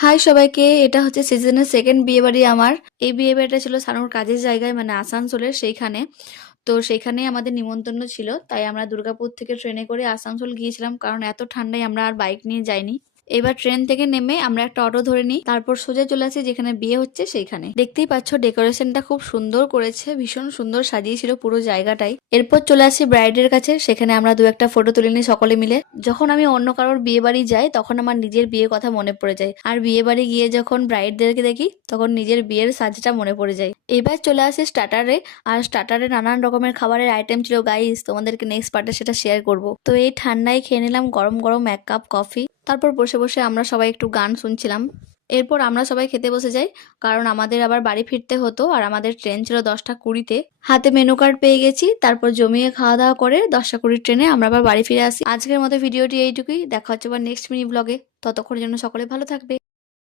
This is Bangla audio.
হাই সবাইকে, এটা হচ্ছে সিজনের সেকেন্ড বিয়ে বাড়ি আমার। এই বিয়ে বাড়িটা ছিল সানুর কাজের জায়গায়, মানে আসানসোলের সেইখানে। তো সেইখানেই আমাদের নিমন্ত্রণ ছিল, তাই আমরা দুর্গাপুর থেকে ট্রেনে করে আসানসোল গিয়েছিলাম, কারণ এত ঠান্ডায় আমরা আর বাইক নিয়ে যাইনি। এবার ট্রেন থেকে নেমে আমরা একটা অটো ধরে নিই, তারপর সোজা চলে আসি যেখানে বিয়ে হচ্ছে সেইখানে। দেখতেই পাচ্ছ ডেকোরেশনটা খুব সুন্দর করেছে, ভীষণ সুন্দর সাজিয়েছিল পুরো জায়গাটাই। এরপর চলে আসি ব্রাইডের কাছে, সেখানে আমরা দু একটা ফটো তুলে নিই সকলে মিলে। যখন আমি অন্য কারোর বিয়ে বাড়ি যাই তখন আমার নিজের বিয়ের কথা মনে পড়ে যায়, আর বিয়ে বাড়ি গিয়ে যখন ব্রাইডদেরকে দেখি তখন নিজের বিয়ের সাজটা মনে পড়ে যায়। এবার চলে আসি স্টার্টারে। আর স্টার্টারে নানান রকমের খাবারের আইটেম ছিল গাইস, তোমাদেরকে নেক্সট পার্টে সেটা শেয়ার করব। তো এই ঠান্ডায় খেয়ে নিলাম গরম গরম এক কাপ কফি, তারপর বসে বসে আমরা সবাই একটু গান শুনছিলাম। এরপর আমরা সবাই খেতে বসে যাই, কারণ আমাদের আবার বাড়ি ফিরতে হতো, আর আমাদের ট্রেন ছিল 10টা 20-তে। হাতে মেনু কার্ড পেয়ে গেছি, তারপর জমিয়ে খাওয়া দাওয়া করে 10টা 20 ট্রেনে আমরা আবার বাড়ি ফিরে আসি। আজকের মতো ভিডিওটি এইটুকুই, দেখা হচ্ছে আবার নেক্সট মিনি ব্লগে। ততক্ষণের জন্য সকলে ভালো থাকবে।